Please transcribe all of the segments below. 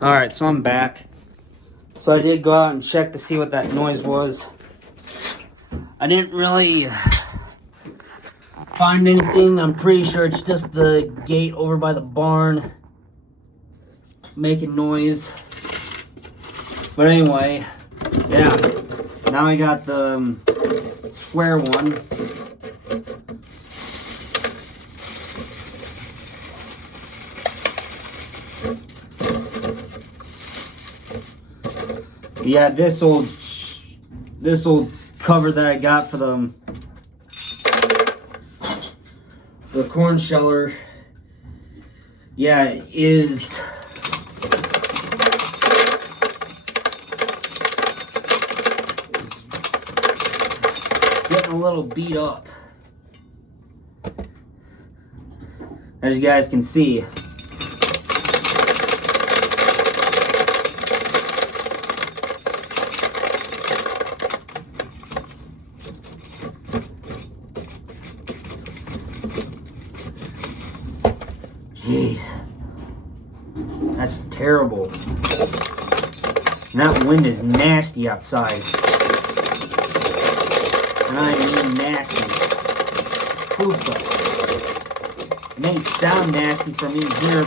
Alright, so I'm back. So I did go out and check to see what that noise was. I didn't really find anything. I'm pretty sure it's just the gate over by the barn making noise. But anyway, yeah. Now we got the square one. Yeah, this old cover that I got for the corn sheller, yeah, is getting a little beat up, as you guys can see. Jeez, that's terrible. And that wind is nasty outside. And I mean nasty. Poofa. It may sound nasty from in here,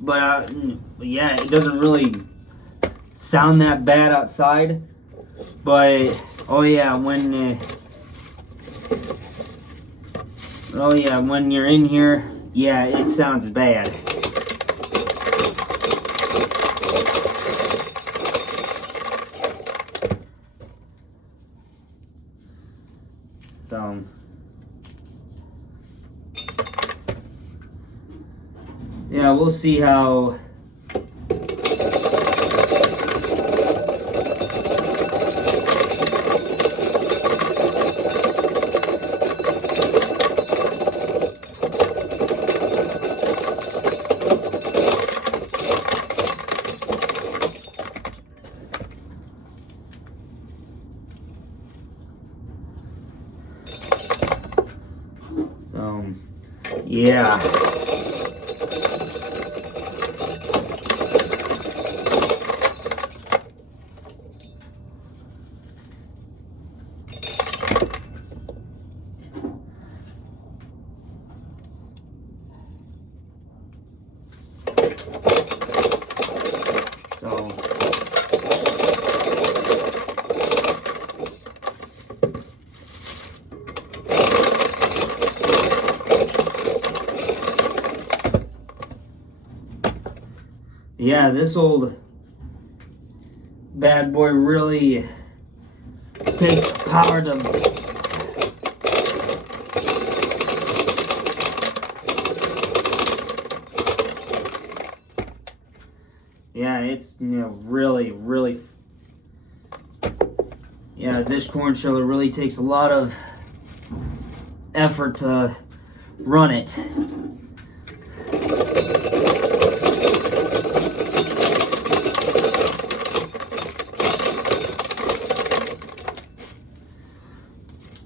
but yeah, it doesn't really sound that bad outside. But oh yeah, when you're in here, yeah, it sounds bad. So, yeah, we'll see how. Yeah. So. Yeah, this old bad boy really takes power to yeah, it's really yeah, this corn sheller really takes a lot of effort to run it.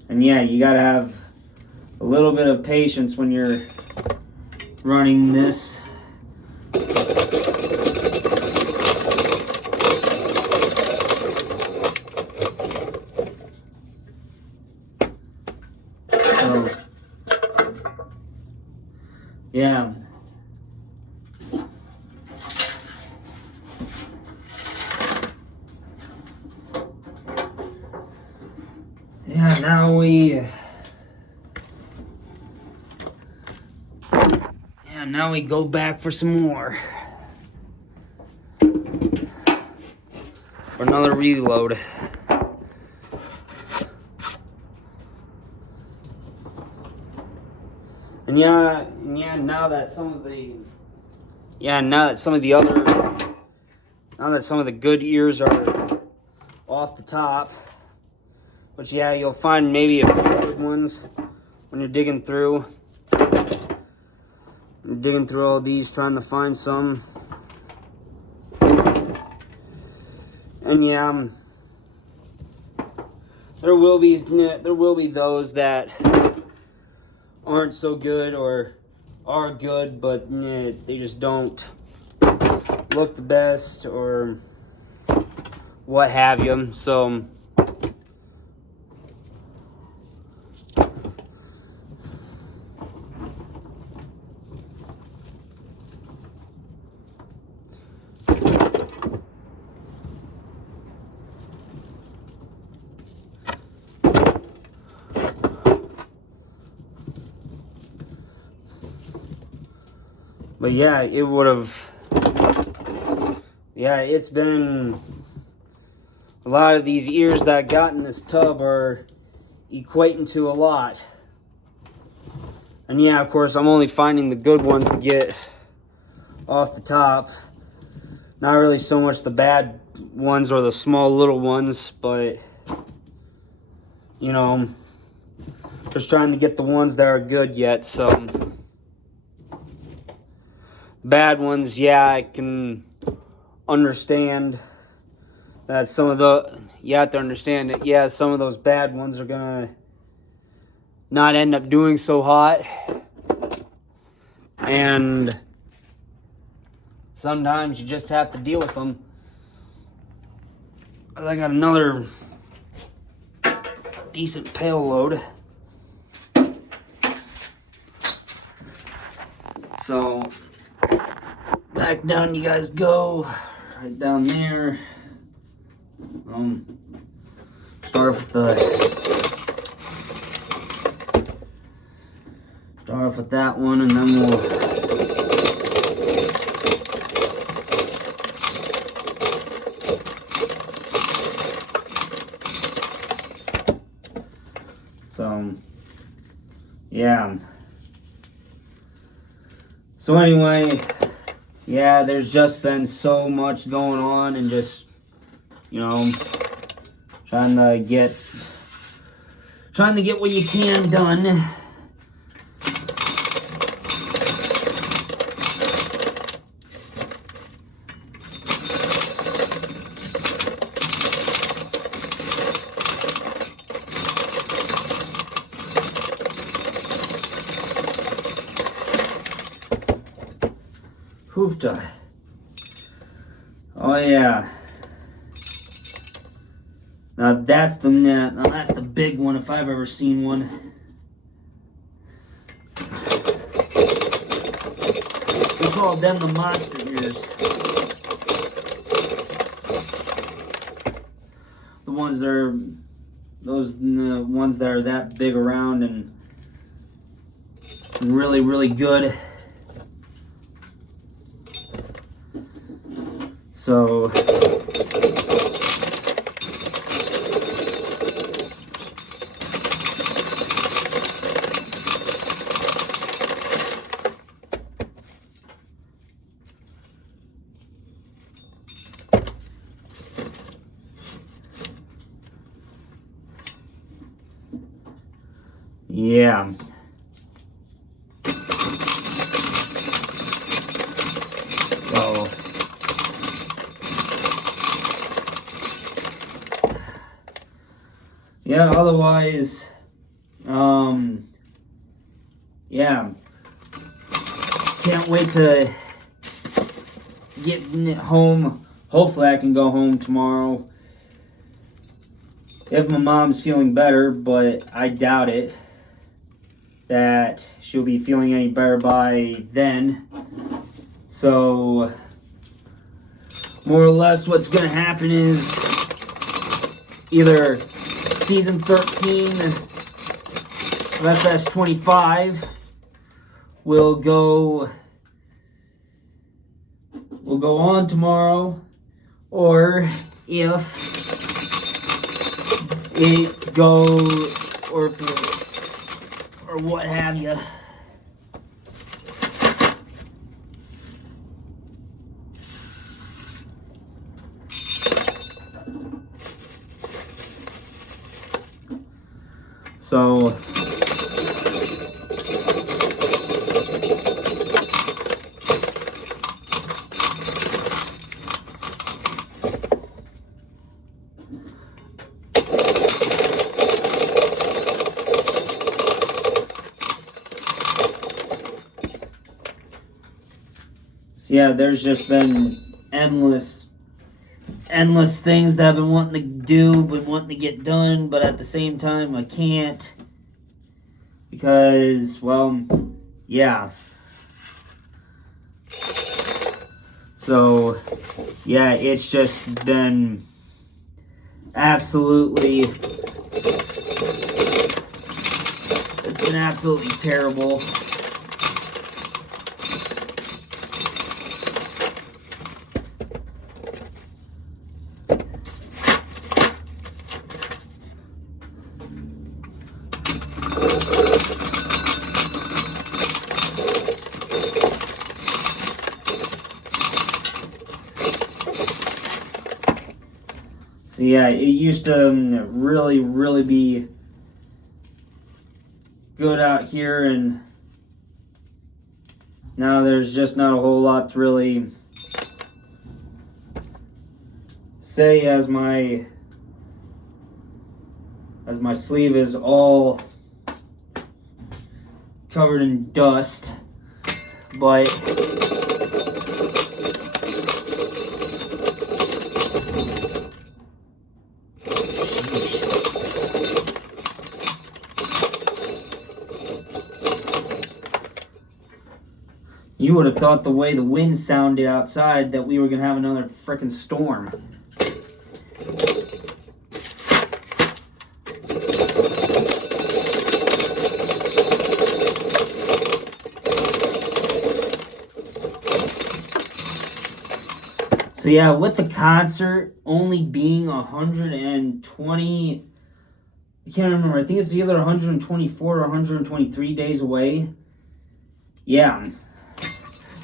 And yeah, you gotta have a little bit of patience when you're running this. So, yeah. Yeah, now we go back for some more. For another reload. And now that some of the good ears are off the top, but yeah, you'll find maybe a few good ones when you're digging through. I'm digging through all these, trying to find some. And yeah, there will be those that aren't so good or are good, but they just don't look the best or what have you. So but yeah, it would have, yeah, it's been, a lot of these ears that I got in this tub are equating to a lot. And yeah, of course, I'm only finding the good ones to get off the top. Not really so much the bad ones or the small little ones, but, you know, just trying to get the ones that are good yet. So bad ones, yeah, I can understand that some of the, you have to understand that, yeah, some of those bad ones are gonna not end up doing so hot. And sometimes you just have to deal with them. I got another decent pail load. So back down you guys go, right down there. Start off with that one, and then we'll yeah. So anyway, yeah, there's just been so much going on, and just, you know, trying to get what you can done. Hoofda. Oh yeah. Now that's the big one if I've ever seen one. We call them the monster ears. The ones that are ones that are that big around and really, really good. So yeah. So yeah, otherwise, yeah, can't wait to get home. Hopefully I can go home tomorrow if my mom's feeling better, but I doubt it that she'll be feeling any better by then. So more or less what's gonna happen is either season 13 of FS 25 will go on tomorrow, or if it goes, or what have you. So So yeah, there's just been endless things that I've been wanting to do, been wanting to get done, but at the same time I can't because, well, yeah. So yeah, it's just been absolutely terrible. So yeah, it used to really be good out here, and now there's just not a whole lot to really say as my sleeve is all covered in dust, but you would have thought the way the wind sounded outside that we were going to have another frickin' storm. So yeah, with the concert only being 120, I can't remember, I think it's either 124 or 123 days away. Yeah.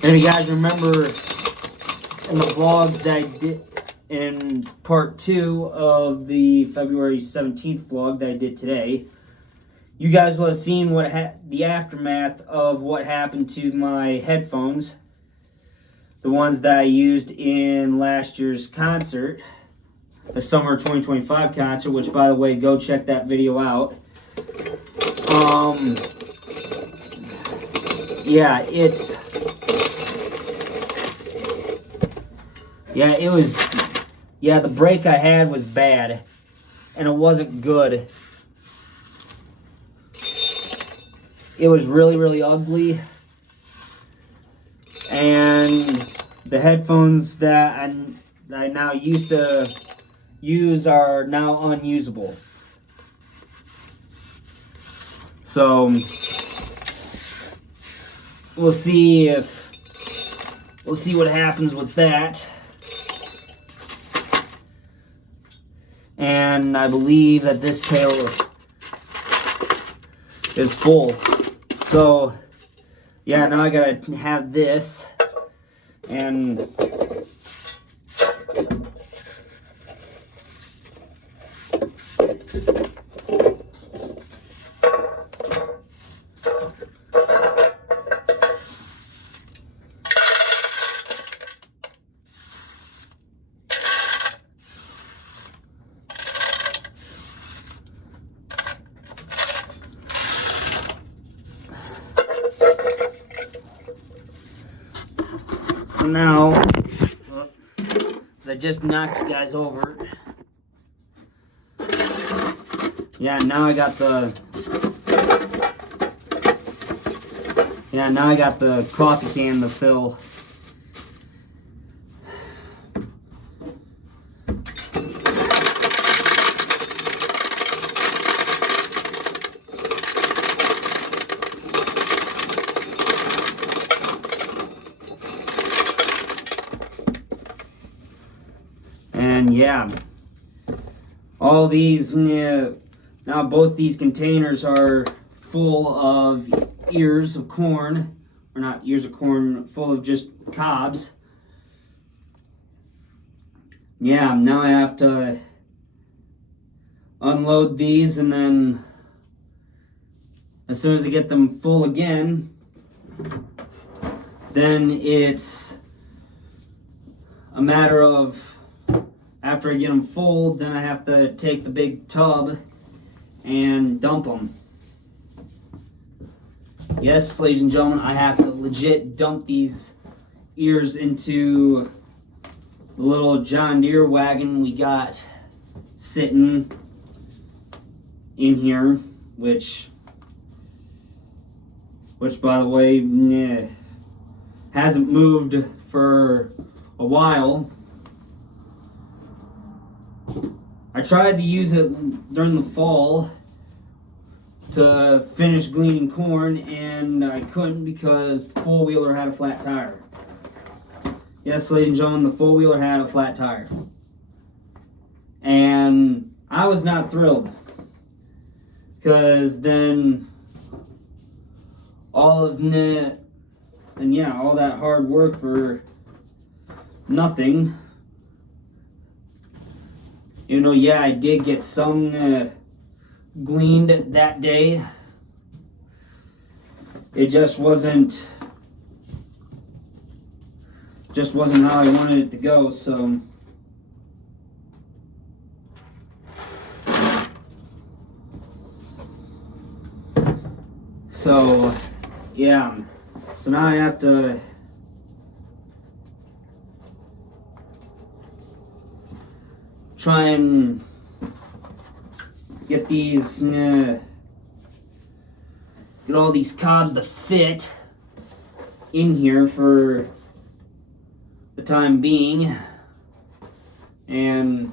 And if you guys remember in the vlogs that I did in part 2 of the February 17th vlog that I did today, you guys will have seen what the aftermath of what happened to my headphones. The ones that I used in last year's concert, the summer 2025 concert, which, by the way, go check that video out. Yeah, the break I had was bad, and it wasn't good. It was really ugly. And the headphones that I now used to use are now unusable. So we'll see what happens with that. And I believe that this pail is full. So yeah, now I gotta have this, and so now, I just knocked you guys over. Yeah, now I got the coffee can to fill. And yeah, all these, now both these containers are full of ears of corn, or not ears of corn, full of just cobs. Yeah, now I have to unload these, and then as soon as I get them full again, then it's a matter of, after I get them full, then I have to take the big tub and dump them. Yes, ladies and gentlemen, I have to legit dump these ears into the little John Deere wagon we got sitting in here, which by the way, hasn't moved for a while. I tried to use it during the fall to finish gleaning corn, and I couldn't because the four-wheeler had a flat tire. Yes, ladies and gentlemen, the four-wheeler had a flat tire. And I was not thrilled, because then all that hard work for nothing. You know, yeah, I did get some gleaned that day. It just wasn't how I wanted it to go, so yeah. So now I have to try and get all these cobs to fit in here for the time being, and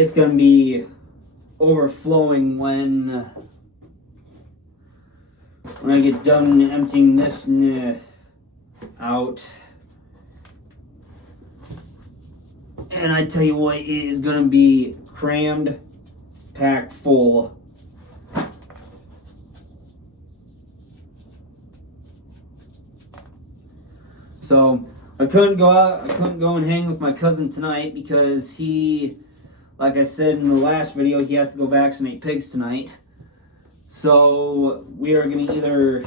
it's gonna be overflowing when I get done emptying this out. And I tell you what, it is gonna be crammed, packed full. So I couldn't go and hang with my cousin tonight because he, like I said in the last video, he has to go vaccinate pigs tonight. So we are going to either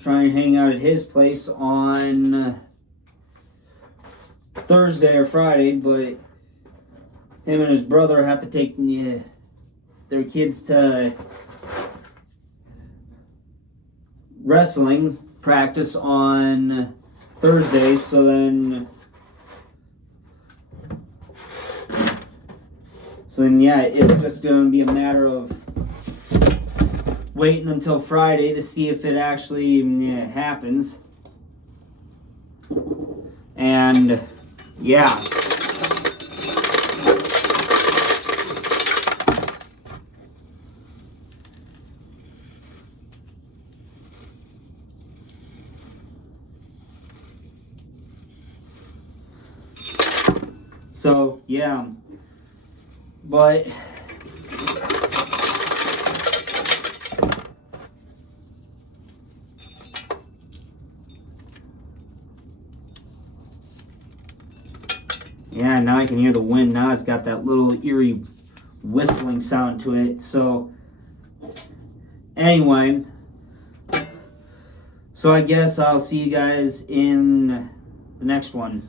try and hang out at his place on Thursday or Friday, but him and his brother have to take their kids to wrestling practice on Thursday, so then it's just going to be a matter of waiting until Friday to see if it actually happens. And yeah. So yeah, but yeah, now I can hear the wind. Now it's got that little eerie whistling sound to it. So anyway, so I guess I'll see you guys in the next one.